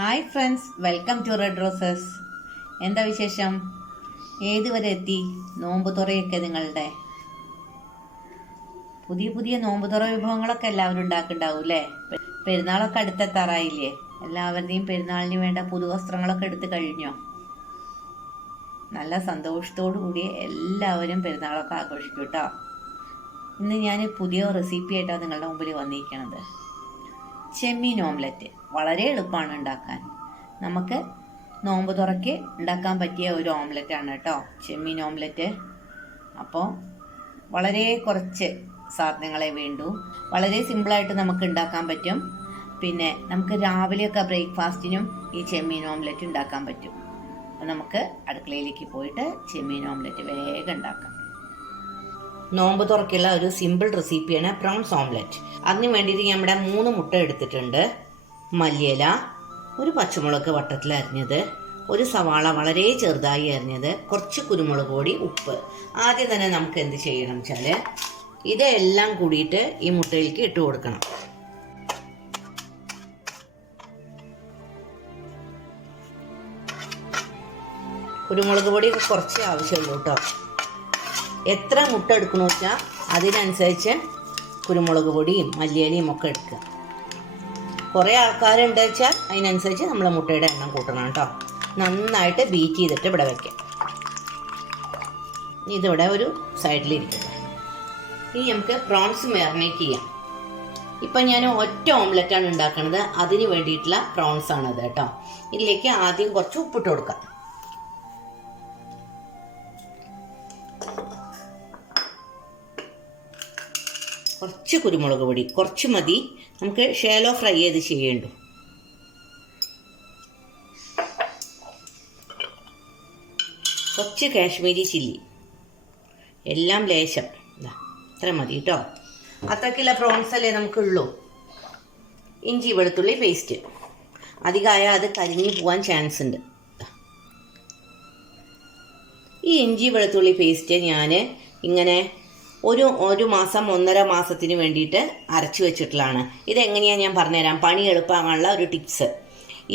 Hi friends, welcome to red roses. എന്താ വിശേഷം? ഏതുവരെ എത്തി നോമ്പ് തുറയൊക്കെ നിങ്ങളുടെ? പുതിയ പുതിയ നോമ്പ് തുറ വിഭവങ്ങളൊക്കെ എല്ലാവരും ഉണ്ടാക്കുന്നുണ്ടാവും അല്ലേ? പെരുന്നാളൊക്കെ അടുത്തെത്താറായില്ലേ? എല്ലാവരുടെയും പെരുന്നാളിന് വേണ്ട പുതുവസ്ത്രങ്ങളൊക്കെ എടുത്ത് കഴിഞ്ഞോ? നല്ല സന്തോഷത്തോടു കൂടി എല്ലാവരും പെരുന്നാളൊക്കെ ആഘോഷിക്കും കേട്ടോ. ഇന്ന് ഞാൻ പുതിയ റെസിപ്പി ആയിട്ടാണ് നിങ്ങളുടെ മുമ്പിൽ വന്നിരിക്കുന്നത്. ചെമ്മീൻ ഓംലെറ്റ് വളരെ എളുപ്പമാണ് ഉണ്ടാക്കാൻ. നമുക്ക് നോമ്പ് തുറക്ക് ഉണ്ടാക്കാൻ പറ്റിയ ഒരു ഓംലെറ്റാണ് കേട്ടോ ചെമ്മീൻ ഓംലെറ്റ്. അപ്പോൾ വളരെ കുറച്ച് സാധനങ്ങളെ വേണ്ടൂ. വളരെ സിമ്പിളായിട്ട് നമുക്ക് ഉണ്ടാക്കാൻ പറ്റും. പിന്നെ നമുക്ക് രാവിലെയൊക്കെ ബ്രേക്ക്ഫാസ്റ്റിനും ഈ ചെമ്മീൻ ഓംലെറ്റ് ഉണ്ടാക്കാൻ പറ്റും. അപ്പോൾ നമുക്ക് അടുക്കളയിലേക്ക് പോയിട്ട് ചെമ്മീൻ ഓംലെറ്റ് വേഗം ഉണ്ടാക്കാം. നോമ്പ് തുറക്കുള്ള ഒരു സിമ്പിൾ റെസിപ്പിയാണ് പ്രോൺസ് ഓംലെറ്റ്. അതിന് വേണ്ടിയിട്ട് നമ്മുടെ 3 മുട്ട എടുത്തിട്ടുണ്ട്, മല്ലിയില, ഒരു പച്ചമുളക് വട്ടത്തിൽ അരിഞ്ഞത്, ഒരു സവാള വളരെ ചെറുതായി അരിഞ്ഞത്, കുറച്ച് കുരുമുളക് പൊടി, ഉപ്പ്. ആദ്യം തന്നെ നമുക്ക് എന്ത് ചെയ്യണം വെച്ചാൽ ഇതെല്ലാം കൂടിയിട്ട് ഈ മുട്ടയിലേക്ക് ഇട്ട് കൊടുക്കണം. കുരുമുളക് പൊടി കുറച്ച് ആവശ്യമുള്ളൂ കേട്ടോ. എത്ര മുട്ട എടുക്കണമെന്ന് വെച്ചാൽ അതിനനുസരിച്ച് കുരുമുളക് പൊടിയും മല്ലിയിലയും ഒക്കെ എടുക്കുക. കുറേ ആൾക്കാരുണ്ട് വെച്ചാൽ അതിനനുസരിച്ച് നമ്മൾ മുട്ടയുടെ എണ്ണം കൂട്ടണം കേട്ടോ. നന്നായിട്ട് ബീറ്റ് ചെയ്തിട്ട് ഇവിടെ വയ്ക്കാം. ഇതിവിടെ ഒരു സൈഡിലിരിക്കട്ടെ. ഇനി നമുക്ക് പ്രോൺസ് മാരിനേറ്റ് ചെയ്യാം. ഇപ്പം ഞാൻ ഒറ്റ ഓംലെറ്റാണ് ഉണ്ടാക്കുന്നത്. അതിന് വേണ്ടിയിട്ടുള്ള പ്രോൺസ് ആണത് കേട്ടോ. ഇതിലേക്ക് ആദ്യം കുറച്ച് ഉപ്പിട്ട് കൊടുക്കാം. കുറച്ച് കുരുമുളക് പൊടി, കുറച്ച് മതി, നമുക്ക് ഷാലോ ഫ്രൈ ചെയ്ത് ചെയ്യേണ്ടു. കുറച്ച് കാശ്മീരി ചില്ലി, എല്ലാം ലേശം, ഇത്ര മതി കേട്ടോ. അത്രയ്ക്കുള്ള പ്രോൺസ് അല്ലേ നമുക്കുള്ളൂ. ഇഞ്ചി വെളുത്തുള്ളി പേസ്റ്റ്, അധികമായാൽ അത് കരിഞ്ഞു പോകാൻ ചാൻസ് ഉണ്ട്. ഈ ഇഞ്ചി വെളുത്തുള്ളി പേസ്റ്റ് ഞാൻ ഇങ്ങനെ ഒരു മാസം 1.5 മാസത്തിന് വേണ്ടിയിട്ട് അരച്ചു വെച്ചിട്ടുള്ളതാണ്. ഇതെങ്ങനെയാണ് ഞാൻ പറഞ്ഞുതരാം, പണി എളുപ്പമാകാനുള്ള ഒരു ടിപ്സ്.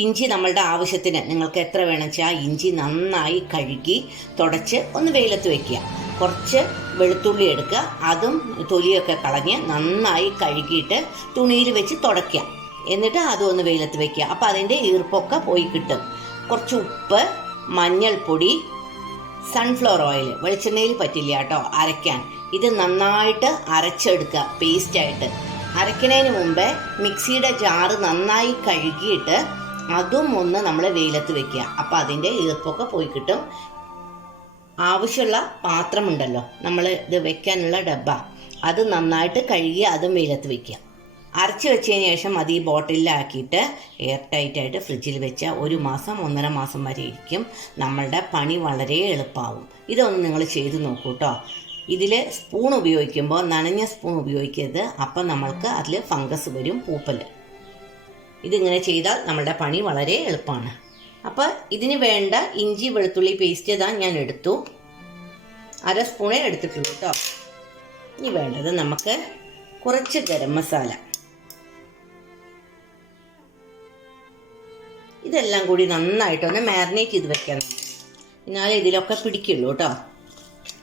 ഇഞ്ചി നമ്മളുടെ ആവശ്യത്തിന് നിങ്ങൾക്ക് എത്ര വേണം വെച്ചാൽ ഇഞ്ചി നന്നായി കഴുകി തുടച്ച് ഒന്ന് വെയിലത്ത് വയ്ക്കുക. കുറച്ച് വെളുത്തുള്ളി എടുക്കുക, അതും തൊലിയൊക്കെ കളഞ്ഞ് നന്നായി കഴുകിയിട്ട് തുണിയിൽ വെച്ച് തുടയ്ക്കുക. എന്നിട്ട് അതും ഒന്ന് വെയിലത്ത് വയ്ക്കുക. അപ്പോൾ അതിൻ്റെ ഈർപ്പൊക്കെ പോയി കിട്ടും. കുറച്ച് ഉപ്പ്, മഞ്ഞൾപ്പൊടി, സൺഫ്ലവർ ഓയിൽ, വെളിച്ചെണ്ണയിൽ പറ്റില്ല കേട്ടോ അരയ്ക്കാൻ. ഇത് നന്നായിട്ട് അരച്ചെടുക്കുക പേസ്റ്റായിട്ട്. അരയ്ക്കുന്നതിന് മുമ്പേ മിക്സിയുടെ ജാറ് നന്നായി കഴുകിയിട്ട് അതും ഒന്ന് നമ്മൾ വെയിലത്ത് വെക്കുക. അപ്പോൾ അതിൻ്റെ ഈർപ്പൊക്കെ പോയി കിട്ടും. ആവശ്യമുള്ള പാത്രമുണ്ടല്ലോ നമ്മൾ ഇത് വെക്കാനുള്ള ഡബ്ബ, അത് നന്നായിട്ട് കഴുകി അതും വെയിലത്ത് വെക്കുക. അരച്ച് വെച്ചതിന് ശേഷം അത് ഈ ബോട്ടിലാക്കിയിട്ട് എയർ ടൈറ്റായിട്ട് ഫ്രിഡ്ജിൽ വെച്ചാൽ 1 മാസം 1.5 മാസം വരെ ഇരിക്കും. നമ്മളുടെ പണി വളരെ എളുപ്പമാവും. ഇതൊന്ന് നിങ്ങൾ ചെയ്ത് നോക്കൂ കേട്ടോ. ഇതിൽ സ്പൂൺ ഉപയോഗിക്കുമ്പോൾ നനഞ്ഞ സ്പൂൺ ഉപയോഗിക്കരുത്. അപ്പം നമ്മൾക്ക് അതിൽ ഫംഗസ് വരും, പൂപ്പൽ. ഇതിങ്ങനെ ചെയ്താൽ നമ്മളുടെ പണി വളരെ എളുപ്പമാണ്. അപ്പോൾ ഇതിന് വേണ്ട ഇഞ്ചി വെളുത്തുള്ളി പേസ്റ്റ് ഇതാ ഞാൻ എടുത്തു, 1/2 സ്പൂണേ എടുത്തിട്ടുള്ളൂ കേട്ടോ. ഇനി വേണ്ടത് നമുക്ക് കുറച്ച് ഗരം മസാല. ഇതെല്ലാം കൂടി നന്നായിട്ടൊന്ന് മാരിനേറ്റ് ചെയ്ത് വെക്കണം, എന്നാലേ ഇതിലൊക്കെ പിടിക്കുള്ളൂ കേട്ടോ.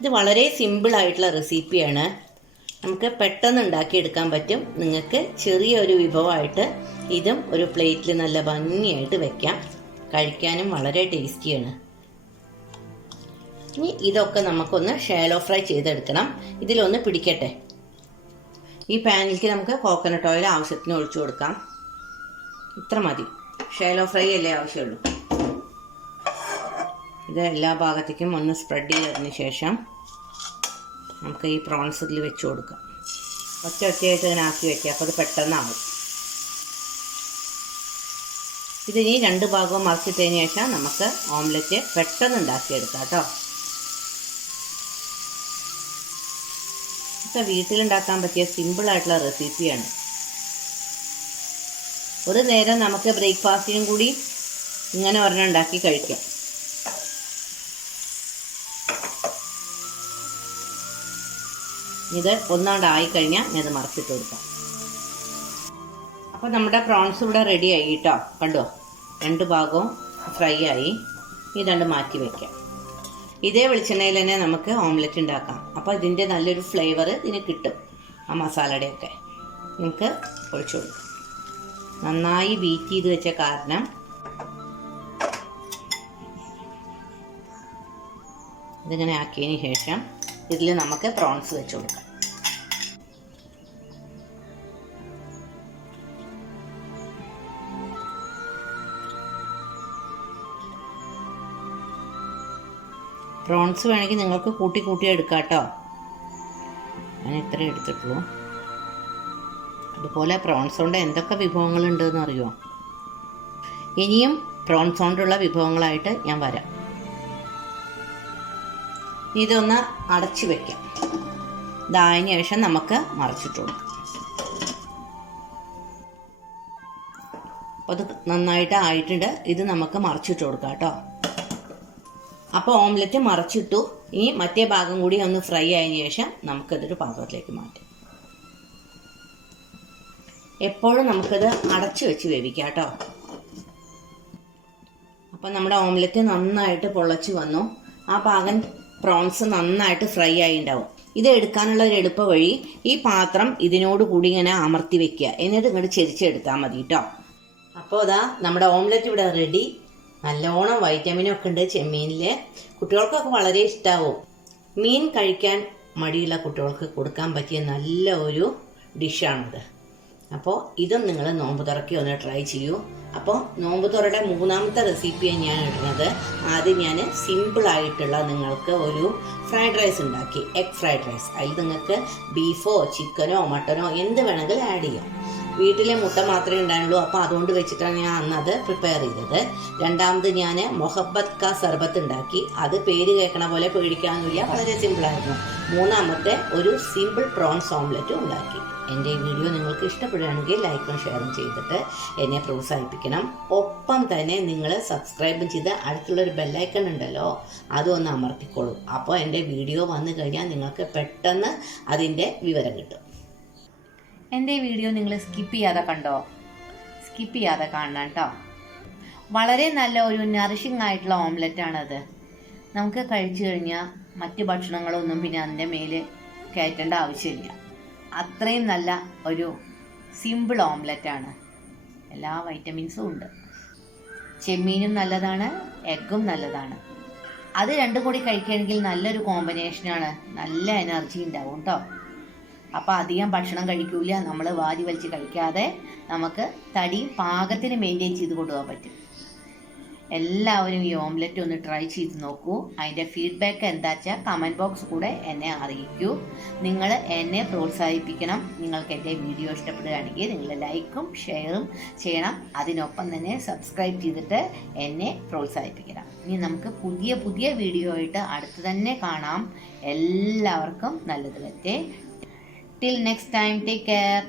ഇത് വളരെ സിമ്പിളായിട്ടുള്ള റെസിപ്പിയാണ്. നമുക്ക് പെട്ടെന്ന് ഉണ്ടാക്കിയെടുക്കാൻ പറ്റും. നിങ്ങൾക്ക് ചെറിയൊരു വിഭവമായിട്ട് ഇതും ഒരു പ്ലേറ്റിൽ നല്ല ഭംഗിയായിട്ട് വെക്കാം. കഴിക്കാനും വളരെ ടേസ്റ്റിയാണ്. ഇനി ഇതൊക്കെ നമുക്കൊന്ന് ഷാലോ ഫ്രൈ ചെയ്തെടുക്കണം. ഇതിലൊന്ന് പിടിക്കട്ടെ. ഈ പാനിലേക്ക് നമുക്ക് കോക്കനട്ട് ഓയിൽ ആവശ്യത്തിന് ഒഴിച്ചു കൊടുക്കാം. ഇത്ര മതി, ഷാലോ ഫ്രൈ അല്ലേ ആവശ്യമുള്ളൂ. ഇത് എല്ലാ ഭാഗത്തേക്കും ഒന്ന് സ്പ്രെഡ് ചെയ്തതിന് ശേഷം നമുക്ക് ഈ പ്രോൺസ് ഇതിൽ വെച്ച് കൊടുക്കാം. ഒറ്റയായിട്ട് ഇങ്ങനെ ആക്കി വയ്ക്കുക. അപ്പോൾ അത് പെട്ടെന്നാവും. ഇതിനി 2 ഭാഗവും മറിച്ചിട്ടതിന് ശേഷം നമുക്ക് ഓംലെറ്റ് പെട്ടെന്ന് ഉണ്ടാക്കിയെടുക്കാം കേട്ടോ. ഇതൊക്കെ വീട്ടിലുണ്ടാക്കാൻ പറ്റിയ സിമ്പിളായിട്ടുള്ള റെസിപ്പിയാണ്. ഒരു നേരം നമുക്ക് ബ്രേക്ക്ഫാസ്റ്റിനും കൂടി ഇങ്ങനെ ഒരെണ്ണം ഉണ്ടാക്കി കഴിക്കാം. ഇത് ഒന്നാണ്ടായി കഴിഞ്ഞാൽ ഞാൻ ഇത് മറിച്ചിട്ട് കൊടുക്കാം. അപ്പോൾ നമ്മുടെ പ്രോൺസ് ഇവിടെ റെഡി ആയി കേട്ടോ. കണ്ടോ, രണ്ട് ഭാഗവും ഫ്രൈ ആയി. ഈ രണ്ട് മാറ്റി വയ്ക്കാം. ഇതേ വെളിച്ചെണ്ണയിൽ തന്നെ നമുക്ക് ഓംലെറ്റ് ഉണ്ടാക്കാം. അപ്പോൾ ഇതിൻ്റെ നല്ലൊരു ഫ്ലേവർ ഇതിന് കിട്ടും. ആ മസാലയുടെയൊക്കെ നമുക്ക് ഒഴിച്ചു കൊടുക്കാം. നന്നായി ബീറ്റ് ചെയ്ത് വെച്ച കാരണം ഇതിങ്ങനെ ആക്കിയതിന് ശേഷം ഇതിൽ നമുക്ക് പ്രോൺസ് വെച്ച് കൊടുക്കാം. പ്രോൺസ് വേണമെങ്കിൽ നിങ്ങൾക്ക് കൂട്ടി കൂട്ടി എടുക്കാം കേട്ടോ. ഞാൻ ഇത്രേ എടുത്തിട്ടുള്ളൂ. അതുപോലെ പ്രോൺസ് കൊണ്ട് എന്തൊക്കെ വിഭവങ്ങളുണ്ടെന്ന് അറിയുമോ? ഇനിയും പ്രോൺസ് കൊണ്ടുള്ള വിഭവങ്ങളായിട്ട് ഞാൻ വരാം. ഇതൊന്ന് അടച്ചു വെക്കാം. ഇതായതിനു ശേഷം നമുക്ക് മറിച്ചിട്ട് കൊടുക്കാം. അപ്പോൾ അത് നന്നായിട്ട് ആയിട്ടുണ്ട്. ഇത് നമുക്ക് മറിച്ചിട്ട് കൊടുക്കാം കേട്ടോ. അപ്പോൾ ഓംലെറ്റ് മറിച്ചിട്ടു. ഇനി മറ്റേ ഭാഗം കൂടി ഒന്ന് ഫ്രൈ ആയതിനു ശേഷം നമുക്കതൊരു പാത്രത്തിലേക്ക് മാറ്റാം. എപ്പോഴും നമുക്കത് അടച്ചു വെച്ച് വേവിക്കാം കേട്ടോ. അപ്പം നമ്മുടെ ഓംലെറ്റ് നന്നായിട്ട് പൊള്ളച്ച് വന്നു. ആ ഭാഗം പ്രോൺസ് നന്നായിട്ട് ഫ്രൈ ആയി ഉണ്ടാവും. ഇത് എടുക്കാനുള്ള ഒരു എളുപ്പ വഴി, ഈ പാത്രം ഇതിനോട് കൂടി ഇങ്ങനെ അമർത്തി വെക്കുക. എന്നിട്ട് ഇങ്ങോട്ട് ചെരിച്ചെടുത്താൽ മതി കേട്ടോ. അപ്പോൾ അതാ നമ്മുടെ ഓംലെറ്റ് ഇവിടെ റെഡി. നല്ലോണം വൈറ്റമിനൊക്കെ ഉണ്ട് ചെമ്മീനിൽ. കുട്ടികൾക്കൊക്കെ വളരെ ഇഷ്ടമാവും. മീൻ കഴിക്കാൻ മടിയുള്ള കുട്ടികൾക്ക് കൊടുക്കാൻ പറ്റിയ നല്ല ഒരു ഡിഷാണിത്. അപ്പോൾ ഇതും നിങ്ങൾ നോമ്പ് തുറക്കി ഒന്ന് ട്രൈ ചെയ്യൂ. അപ്പോൾ നോമ്പ് തുറയുടെ 3ാമത്തെ റെസിപ്പിയാണ് ഞാൻ ഇടുന്നത്. ആദ്യം ഞാൻ സിമ്പിളായിട്ടുള്ള നിങ്ങൾക്ക് ഒരു ഫ്രൈഡ് റൈസ് ഉണ്ടാക്കി, എഗ് ഫ്രൈഡ് റൈസ്. അതിൽ നിങ്ങൾക്ക് ബീഫോ ചിക്കനോ മട്ടനോ എന്ത് വേണമെങ്കിലും ആഡ് ചെയ്യാം. വീട്ടിലെ മുട്ട മാത്രമേ ഉണ്ടായുള്ളൂ. അപ്പോൾ അതുകൊണ്ട് വെച്ചിട്ടാണ് ഞാൻ അന്നത് പ്രിപ്പയർ ചെയ്തത്. രണ്ടാമത് ഞാൻ മൊഹബത്ത് കാ സർബത്ത് ഉണ്ടാക്കി. അത് പേര് കേൾക്കണ പോലെ പേടിക്കാനൊന്നുമില്ല, വളരെ സിമ്പിളായിരുന്നു. മൂന്നാമത്തെ ഒരു സിമ്പിൾ പ്രോൺസ് ഓംലെറ്റും ഉണ്ടാക്കി. എൻ്റെ ഈ വീഡിയോ നിങ്ങൾക്ക് ഇഷ്ടപ്പെടുകയാണെങ്കിൽ ലൈക്കും ഷെയറും ചെയ്തിട്ട് എന്നെ പ്രോത്സാഹിപ്പിക്കണം. ഒപ്പം തന്നെ നിങ്ങൾ സബ്സ്ക്രൈബും ചെയ്ത് അടുത്തുള്ളൊരു ബെല്ലൈക്കൺ ഉണ്ടല്ലോ, അതൊന്ന് അമർത്തിക്കോളൂ. അപ്പോൾ എൻ്റെ വീഡിയോ വന്നു കഴിഞ്ഞാൽ നിങ്ങൾക്ക് പെട്ടെന്ന് അതിൻ്റെ വിവരം കിട്ടും. എൻ്റെ ഈ വീഡിയോ നിങ്ങൾ സ്കിപ്പ് ചെയ്യാതെ കണ്ടോ? സ്കിപ്പ് ചെയ്യാതെ കാണണം കേട്ടോ. വളരെ നല്ല ഒരു നറിഷിംഗ് ആയിട്ടുള്ള ഓംലെറ്റാണത്. നമുക്ക് കഴിച്ചു കഴിഞ്ഞാൽ മറ്റ് ഭക്ഷണങ്ങളൊന്നും പിന്നെ അതിൻ്റെ മേലെ കയറ്റേണ്ട ആവശ്യമില്ല. അത്രയും നല്ല ഒരു സിമ്പിൾ ഓംലെറ്റാണ്. എല്ലാ വൈറ്റമിൻസും ഉണ്ട്. ചെമ്മീനും നല്ലതാണ്, എഗ്ഗും നല്ലതാണ്. അത് രണ്ടും കൂടി കഴിക്കുകയാണെങ്കിൽ നല്ലൊരു കോമ്പിനേഷനാണ്. നല്ല എനർജി ഉണ്ടാവും കേട്ടോ. അപ്പോൾ അധികം ഭക്ഷണം കഴിക്കില്ല. നമ്മൾ വാരി വലിച്ച് കഴിക്കാതെ നമുക്ക് തടി പാകത്തിന് മെയിൻറ്റെയിൻ ചെയ്ത് കൊണ്ടുപോകാൻ പറ്റും. എല്ലാവരും ഈ ഓംലെറ്റ് ഒന്ന് ട്രൈ ചെയ്ത് നോക്കൂ. അതിൻ്റെ ഫീഡ്ബാക്ക് എന്താ വെച്ചാൽ കമൻറ്റ് ബോക്സ് കൂടെ എന്നെ അറിയിക്കൂ. നിങ്ങൾ എന്നെ പ്രോത്സാഹിപ്പിക്കണം. നിങ്ങൾക്ക് എൻ്റെ വീഡിയോ ഇഷ്ടപ്പെടുകയാണെങ്കിൽ നിങ്ങൾ ലൈക്കും ഷെയറും ചെയ്യണം. അതിനൊപ്പം തന്നെ സബ്സ്ക്രൈബ് ചെയ്തിട്ട് എന്നെ പ്രോത്സാഹിപ്പിക്കണം. ഇനി നമുക്ക് പുതിയ പുതിയ വീഡിയോ ആയിട്ട് അടുത്ത് തന്നെ കാണാം. എല്ലാവർക്കും നല്ലത് വരട്ടെ. Till next time, take care.